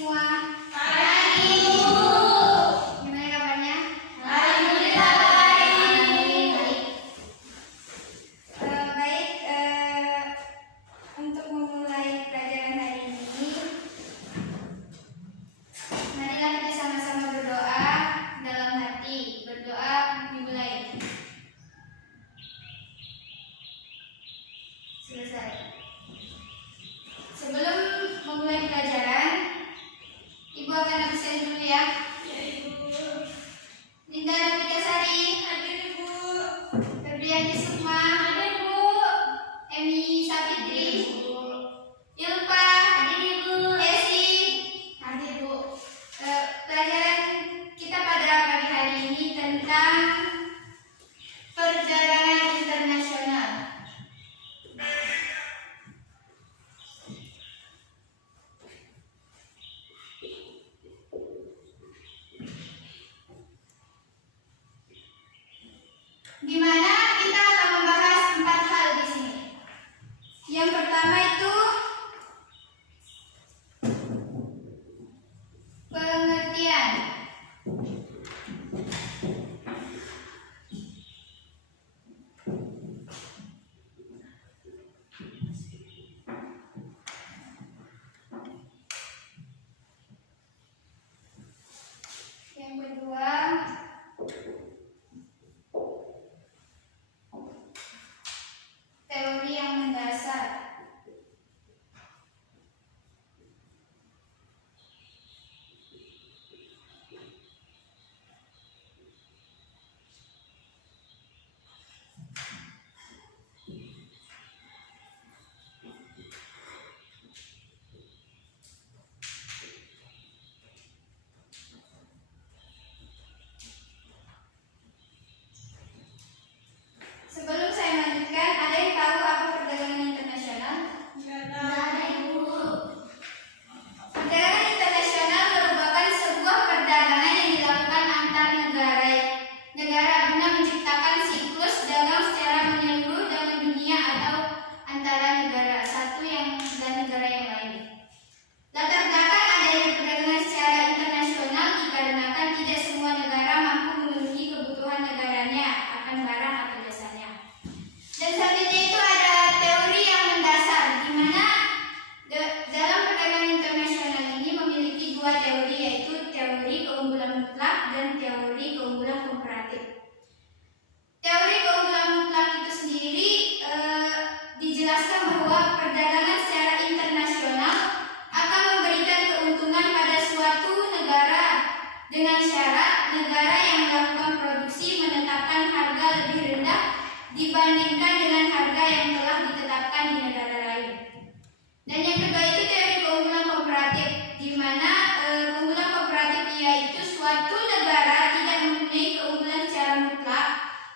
semua. Pagi, Bu. Gimana kabarnya? Alhamdulillah baik. Baik, untuk memulai pelajaran hari ini, marilah kita sama-sama berdoa dalam hati. Berdoa dimulai. Selesai. Sebelum memulai pelajaran, Ibu akan absen dulu ya. Ya, Ibu. Linda Nabitasari, Hadir, Ibu. Febrianti Sukma, Hadir, Bu. Emi Sapitri, Ilpa, Esi, Hadir, Bu. pelajaran kita pada pagi hari ini tentang perjalanan internasional. Di mana kita akan membahas 4 hal di sini. Yang pertama itu pengertian. Yang kedua teori yang mendasar. Sebelum saya lanjutkan, ada yang tahu apa perdagangan internasional? Enggak ada, Ibu. Perdagangan internasional merupakan sebuah perdagangan yang dilakukan antar negara guna menciptakan siklus dagang secara menyeluruh dalam dunia atau antara negara satu dan negara yang lain. Latar belakang adanya perdagangan secara internasional dikarenakan tidak semua negara mampu memenuhi kebutuhan negaranya akan barang atau jasanya. Dan selanjutnya itu ada teori yang mendasar, di mana dalam perdagangan internasional ini memiliki 2 teori, yaitu teori keunggulan mutlak dan teori keunggulan komparatif. Teori keunggulan mutlak itu sendiri dijelaskan bahwa perdagangan secara internasional akan memberikan keuntungan pada suatu negara dengan syarat negara yang melakukan produksi menetapkan harga lebih rendah dibandingkan dengan harga yang telah ditetapkan di negara lain. Dan yang kedua itu teori keunggulan komparatif, di mana keunggulan komparatif yaitu suatu negara tidak mempunyai keunggulan secara mutlak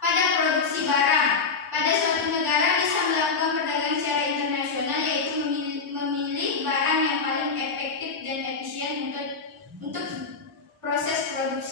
pada produksi barang. Pada suatu negara bisa melakukan perdagangan secara internasional, yaitu memilih barang yang paling efektif dan efisien untuk proses produksi.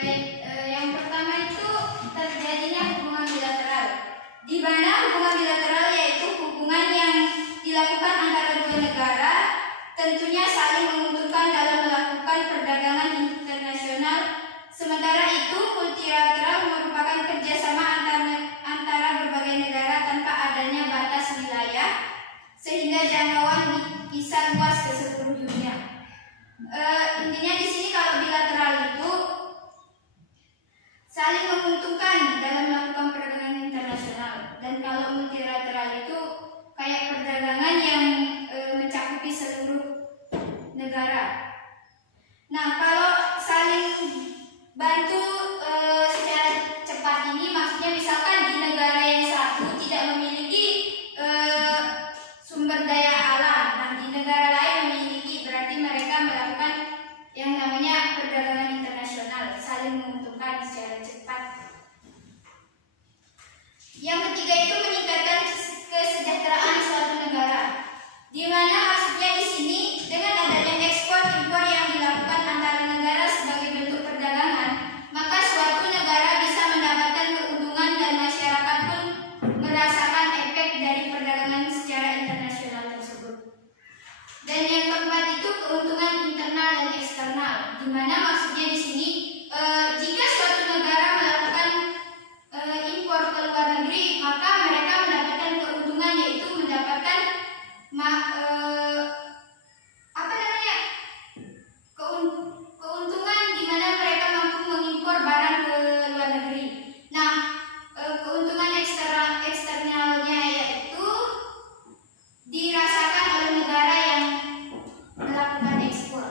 Baik, yang pertama itu terjadinya hubungan bilateral. Di mana hubungan bilateral yaitu hubungan yang dilakukan antara dua negara, tentunya saling menguntungkan dalam melakukan perdagangan internasional. Sementara itu, multilateral merupakan kerjasama antara berbagai negara tanpa adanya batas wilayah, sehingga jangkauan bisa luas ke seluruh dunia. Intinya di sini kalau bilateral itu saling menguntungkan dalam melakukan perdagangan internasional, dan kalau multilateral itu kayak perdagangan yang mencakupi seluruh negara. Nah, kalau saling bantu secara cepat ini maksudnya misalkan di negara yang satu tidak memiliki sumber daya alam, nah di negara lain memiliki, berarti mereka melakukan yang namanya perdagangan internasional, saling menguntungkan secara cepat. Yang ketiga itu meningkatkan kesejahteraan suatu negara, di mana maksudnya di sini dengan adanya ekspor impor yang dilakukan antara negara sebagai bentuk perdagangan, maka suatu negara bisa mendapatkan keuntungan dan masyarakat pun merasakan efek dari perdagangan secara internasional tersebut. Dan yang keempat itu keuntungan internal dan eksternal, di mana maksudnya di sini jika suatu negara melakukan impor ke luar negeri, maka mereka mendapatkan keuntungan, yaitu mendapatkan keuntungan di mana mereka mampu mengimpor barang ke luar negeri. Nah, keuntungan eksternalnya yaitu dirasakan oleh negara yang melakukan ekspor.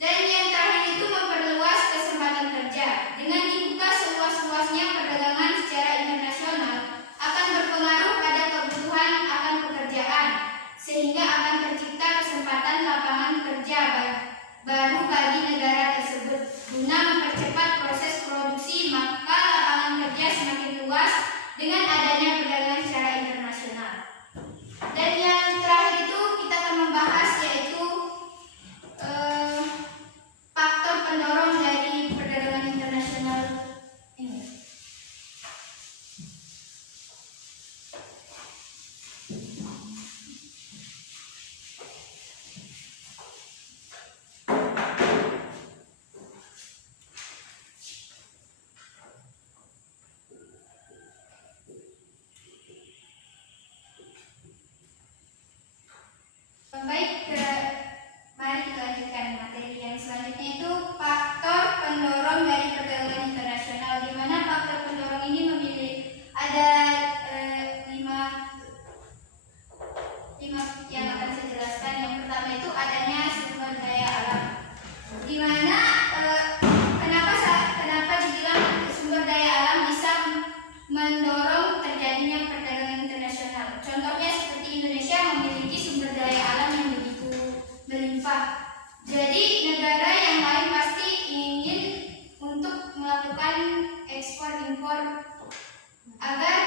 Dan yang terakhir itu memperluas kesempatan kerja. Dengan dibuka seluas-luasnya perdagangan secara internasional akan berpengaruh pada kebutuhan akan pekerjaan, sehingga akan tercipta kesempatan lapangan kerja baru bagi negara tersebut. Guna mempercepat proses produksi, maka lapangan kerja semakin luas dengan adanya perdagangan secara internasional. Dan yang terakhir itu kita akan membahas yaitu faktor pendorong dari perdagangan internasional ini. Baik, mari kita lanjutkan materi yang selanjutnya, itu faktor pendorong dari perdagangan internasional, di mana faktor pendorong ini ada lima yang akan saya jelaskan. Yang pertama itu adanya sumber daya alam, di mana kenapa dibilang sumber daya alam bisa mendorong terjadinya perdagangan internasional. Contohnya seperti Indonesia memiliki sumber daya alam yang begitu melimpah. Jadi negara yang lain pasti ingin untuk melakukan ekspor impor agar